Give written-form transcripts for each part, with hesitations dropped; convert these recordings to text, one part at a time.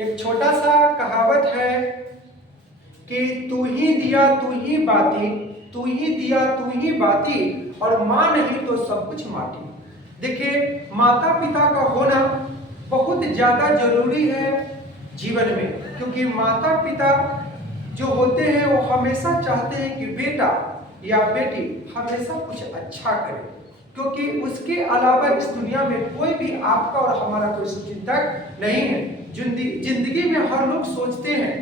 एक छोटा सा कहावत है कि तू ही दिया तू ही बाती, तू ही दिया तू ही बाती, और माँ नहीं तो सब कुछ माटी। देखिए, माता पिता का होना बहुत ज्यादा जरूरी है जीवन में, क्योंकि माता पिता जो होते हैं वो हमेशा चाहते हैं कि बेटा या बेटी हमेशा कुछ अच्छा करे, क्योंकि उसके अलावा इस दुनिया में कोई भी आपका और हमारा कोई शुभचिंतक नहीं है। जिंदगी में हर लोग सोचते हैं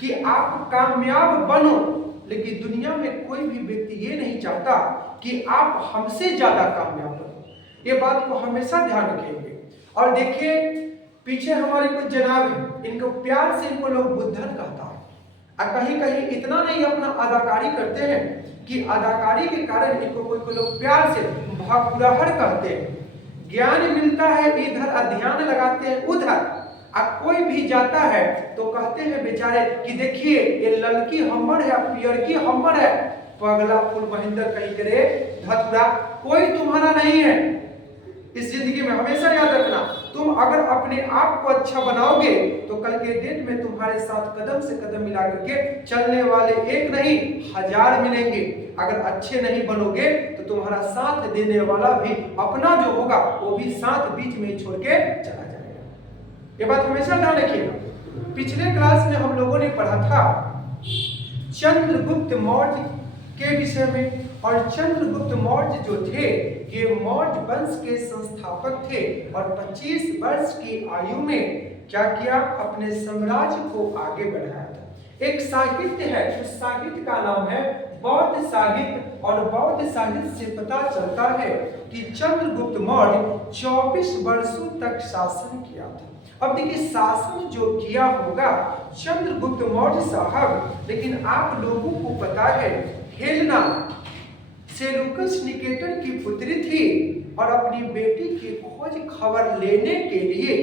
कि आप कामयाब बनो, लेकिन दुनिया में कोई भी व्यक्ति ये नहीं चाहता कि आप हमसे ज्यादा कामयाब बनो। ये बात को हमेशा ध्यान रखेंगे। और देखिए, पीछे हमारे कुछ जनाब हैं, इनको प्यार से इनको लोग बुद्धन कहता है। और कहीं कहीं इतना नहीं अपना अदाकारी करते हैं कि अदाकारी के कारण इनको कोई लोग प्यार से भकुलहड़ कहते हैं। ज्ञान मिलता है इधर, अध्ययन लगाते हैं उधर। अब कोई भी जाता है तो कहते हैं बेचारे कि देखिए ये ललकी हमर है, पियरकी हमर है। पगला फूल महेंद्र कहीं करे धतुरा, कोई तुम्हारा नहीं है। इस जिंदगी में हमेशा याद रखना, तुम अगर अपने आप को अच्छा बनाओगे तो कल के डेट में तुम्हारे साथ कदम से कदम मिला करके चलने वाले एक नहीं 1000 मिलेंगे। अगर अच्छे नहीं बनोगे तो तुम्हारा साथ देने वाला भी अपना जो होगा वो भी साथ बीच में छोड़ के चला जाएगा। ये बात हमेशा ध्यान रखिएगा। पिछले क्लास में हम लोगों ने पढ़ा था चंद्रगुप्त मौर्य के विषय में, और चंद्रगुप्त मौर्य जो थे ये मौर्य वंश के संस्थापक थे, और 25 वर्ष की आयु में क्या किया, अपने साम्राज्य को आगे बढ़ाया था। एक साहित्य है, उस साहित्य का नाम है बौद्ध साहित्य, और बौद्ध साहित्य से पता चलता है कि चंद्रगुप्त मौर्य 24 वर्षों तक शासन किया था। अब देखिए, शासन जो किया होगा चंद्रगुप्त मौर्य साहब, लेकिन आप लोगों को पता है हेलेना सेल्यूकस निकेटर की पुत्री थी, और अपनी बेटी की खोज खबर लेने के लिए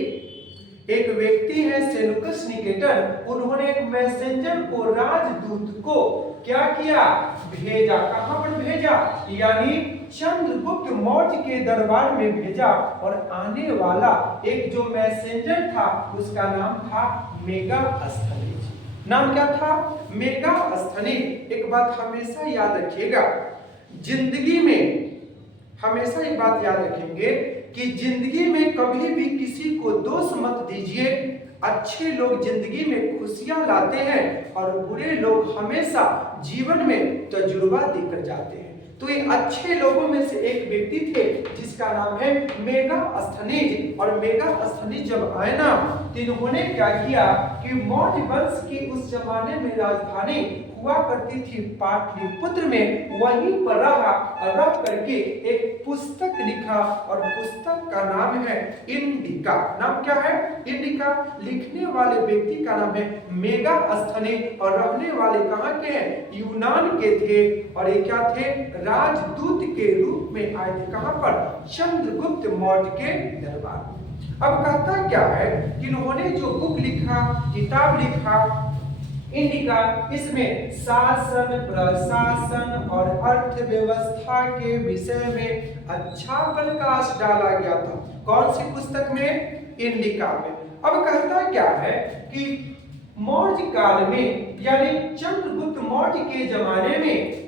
एक व्यक्ति है सेल्यूकस निकेटर, उन्होंने एक मैसेंजर को, राजदूत को क्या किया, भेजा। कहां पर भेजा, यानी चंद्रगुप्त मौर्य के दरबार में भेजा। और आने वाला एक जो मैसेंजर था उसका नाम था मेगास्थनीज। नाम क्या था, मेगास्थनीज। एक बात हमेशा याद रखिएगा, जिंदगी में हमेशा एक बात याद रखेंगे कि जिंदगी में कभी भी किसी को दोष मत दीजिए। अच्छे लोग जिंदगी में खुशियां लाते हैं और बुरे लोग हमेशा जीवन में तजुर्बा देकर जाते हैं। तो ये अच्छे लोगों में से एक व्यक्ति थे जिसका नाम है मेगास्थनीज। और मेगास्थनीज जब आए ना, तो इन्होंने क्या किया कि मौर्य वंश की उस जमाने में राजधानी हुआ करती थी पाटलिपुत्र में, वहीं पर रह करके एक पुस्तक लिखा, और पुस्तक का नाम है इंडिका। नाम क्या है, इंडिका। लिखने वाले व्यक्ति का नाम है मेगास्थनीज, और रहने वाले कहाँ के हैं, यूनान के थे। और ये क्या थे, राजदूत के रूप में आए थे। कहां पर, चंद्रगुप्त मौर्य के दरबार में। अब कहता क्या है कि इन्होंने जो बुक लिखा, किताब लिखा इंडिका, इसमें शासन, प्रशासन और अर्थव्यवस्था के विषय में अच्छा प्रकाश डाला गया था। कौन सी पुस्तक में, इंडिका में। अब कहता क्या है कि मौर्य काल में, यानी चंद्रगुप्त मौर्य के जमाने में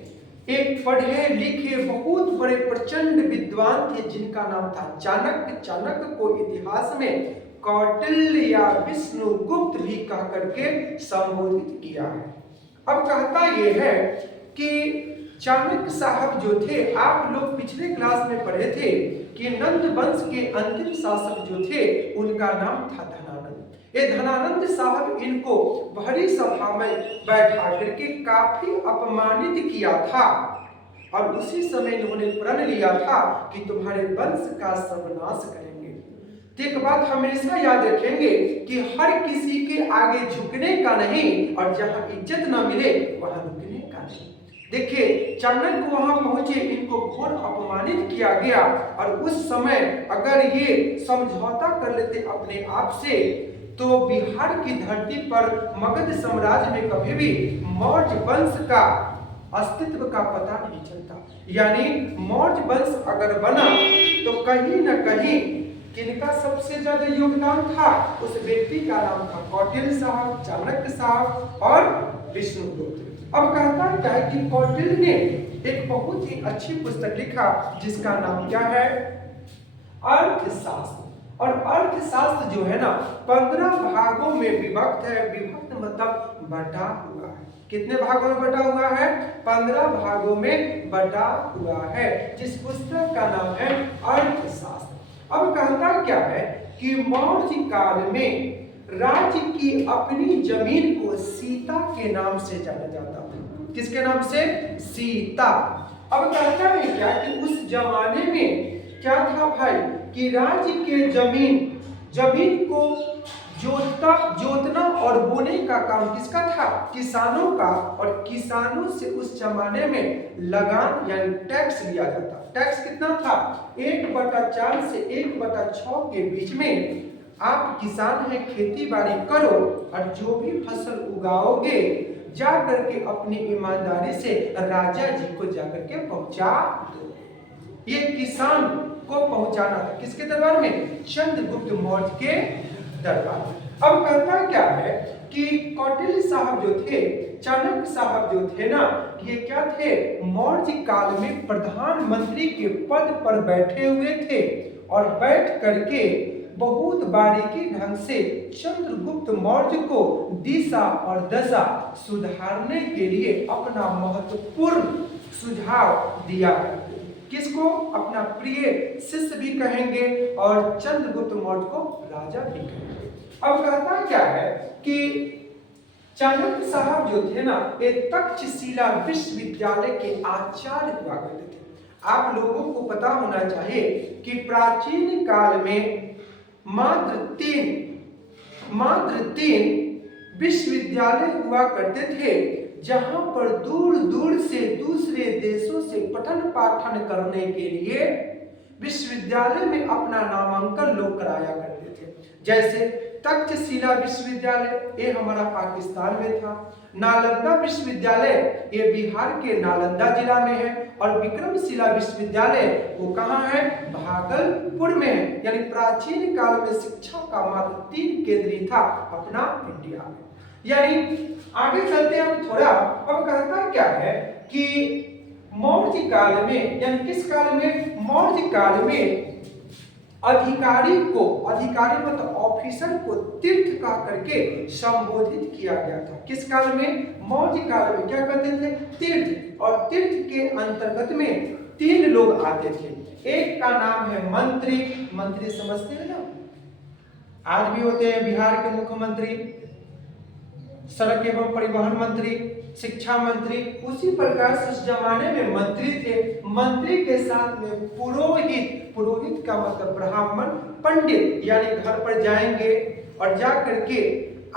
एक पढ़े लिखे बहुत बड़े प्रचंड विद्वान थे जिनका नाम था चाणक्य। चाणक्य को इतिहास में कौटिल्य या विष्णुगुप्त भी कह करके संबोधित किया है। अब कहता यह है कि चाणक्य साहब जो थे, आप लोग पिछले क्लास में पढ़े थे कि नंद वंश के अंतिम शासक जो थे उनका नाम था धनानंद। ये धनानंद साहब इनको भरी सभा में बैठा करके काफी अपमानित किया था, और उसी समय इन्होंने प्रण लिया था कि तुम्हारे वंश का सर्वनाश करेंगे। तो एक बात हमेशा याद रखेंगे कि हर किसी के आगे झुकने का नहीं, और जहां इज्जत न मिले वहां रुकने का नहीं। देखिए, चाणक्य वहां पहुंचे, इनको घोर अपमानित किया गया, और उस समय अगर ये समझौता कर लेते अपने आप से तो बिहार की धरती पर मगध साम्राज्य में कभी भी मौर्य वंश का अस्तित्व का पता नहीं चलता। यानी मौर्य वंश अगर बना तो कहीं न कहीं किनका सबसे ज्यादा योगदान था? उस व्यक्ति का नाम था कौटिल्य साहब, चाणक्य साहब और विष्णुगुप्त। अब कहता है क्या है कि कौटिल्य ने एक बहुत ही अच्छी पुस्तक लिखा जिसका नाम क्या है? अर्थशास्त्र। और अर्थशास्त्र जो है ना 15 भागों में विभक्त है। विभक्त मतलब बटा हुआ है। कितने भागों में बटा हुआ है? 15 भागों में बटा हुआ है, जिस पुस्तक का नाम है अर्थशास्त्र। अब कहता क्या है कि मौर्य काल में राज्य की अपनी जमीन को सीता के नाम से जाना जाता था। किसके नाम से? सीता। अब कहता है क्या कि उस जमाने में क्या था भाई कि राज्य के जमीन को जोतना और बोने का काम किसका था? किसानों का। और किसानों से उस जमाने में लगान यानी टैक्स लिया जाता। टैक्स कितना था? 1/4 से 1/6 के बीच में। आप किसान हैं, खेती बाड़ी करो और जो भी फसल उगाओगे जा करके अपनी ईमानदारी से राजा जी को जाकर के पहुंचा दो। ये किसान को पहुंचाना था किसके दरबार में? चंद्रगुप्त मौर्य के दरबार में। अब कहता क्या है कि कौटिल्य साहब जो थे, चाणक्य साहब जो थे ना, ये क्या थे? मौर्य काल में प्रधानमंत्री के पद पर बैठे हुए थे और बैठ करके बहुत बारीकी ढंग से चंद्रगुप्त मौर्य को दिशा और दशा सुधारने के लिए अपना महत्वपूर्ण सुझाव दिया। किसको? अपना प्रिय शिष्य भी कहेंगे और चंद्रगुप्त मौर्य को राजा भी कहेंगे। अब कहता क्या है कि चाणक्य साहब जो थे ना, ये तक्षशिला विश्वविद्यालय के आचार्य हुआ करते थे। आप लोगों को पता होना चाहिए कि प्राचीन काल में मात्र तीन विश्वविद्यालय हुआ करते थे, जहां पर दूर दूर से दूसरे देशों से पठन पाठन करने के लिए विश्वविद्यालय में अपना नामांकन लोग कराया करते थे। जैसे तक्षशिला विश्वविद्यालय, ये हमारा पाकिस्तान में था। नालंदा विश्वविद्यालय ये बिहार के नालंदा जिला में है। और विक्रमशिला विश्वविद्यालय वो कहाँ है? भागलपुर में है। यानी प्राचीन काल में शिक्षा का मात्र 3 केंद्र ही था अपना इंडिया में। यानी आगे चलते हम थोड़ा। अब कहता क्या है कि मौर्य काल में, यानी किस काल में? मौर्य काल में अधिकारी मतलब ऑफिसर को तीर्थ कह करके संबोधित किया गया था। किस काल में? मौर्य काल में क्या कहते थे? तीर्थ। और तीर्थ के अंतर्गत में 3 लोग आते थे। एक का नाम है मंत्री। मंत्री समझते हैं ना, आज भी होते हैं बिहार के मुख्यमंत्री, सड़क एवं परिवहन मंत्री, शिक्षा मंत्री। उसी प्रकार से उस जमाने में मंत्री थे। मंत्री के साथ में पुरोहित का मतलब ब्राह्मण, पंडित, यानी घर पर जाएंगे और जा करके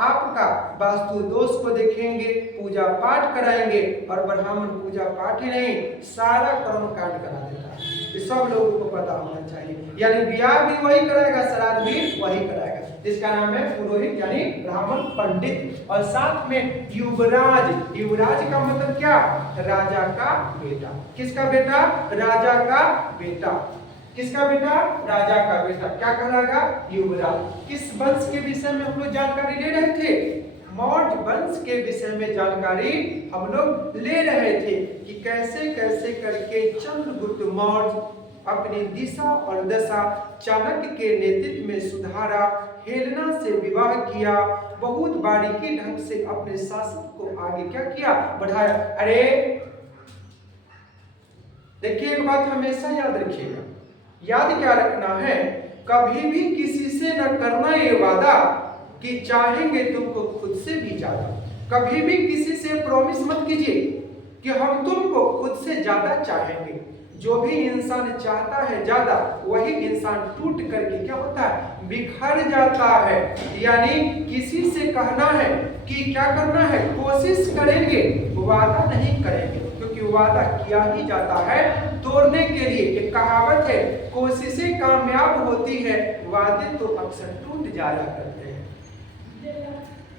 आपका वास्तु दोष को देखेंगे, पूजा पाठ कराएंगे। और ब्राह्मण पूजा पाठ ही नहीं, सारा कर्म कांड करा देता है। ये सब लोगों को पता होना चाहिए। यानी ब्याह भी वही कराएगा, श्राद्ध भी वही कराएगा, जिसका नाम है पुरोहित यानी ब्राह्मण पंडित। और साथ में युवराज। युवराज का मतलब क्या? राजा का बेटा। किसका बेटा? राजा का बेटा। किसका बेटा? राजा का बेटा। क्या कहलाएगा? युवराज। किस वंश के विषय में हम लोग जानकारी ले रहे थे? मौर्य वंश के विषय में जानकारी हम लोग ले रहे थे कि कैसे कैसे करके चंद्रगुप्त मौर्य अपनी दिशा और दशा चाणक्य के नेतृत्व में सुधारा, हेलेना से विवाह किया, बहुत बारीकी ढंग से अपने शासन को आगे क्या किया? बढ़ाया। अरे देखिए, एक बात हमेशा याद रखिएगा। याद क्या रखना है? कभी भी किसी से न करना ये वादा कि चाहेंगे तुमको खुद से भी ज्यादा। कभी भी किसी से प्रॉमिस मत कीजिए कि हम तुमको खुद से ज्यादा चाहेंगे। जो भी इंसान चाहता है ज्यादा, वही इंसान टूट करके क्या होता है? बिखर जाता है। यानी किसी से कहना है कि क्या करना है? कोशिश करेंगे, वादा नहीं करेंगे, क्योंकि वादा किया ही जाता है तोड़ने के लिए। एक कहावत है, कोशिशें कामयाब होती है, वादे तो अक्सर टूट जाया करते हैं।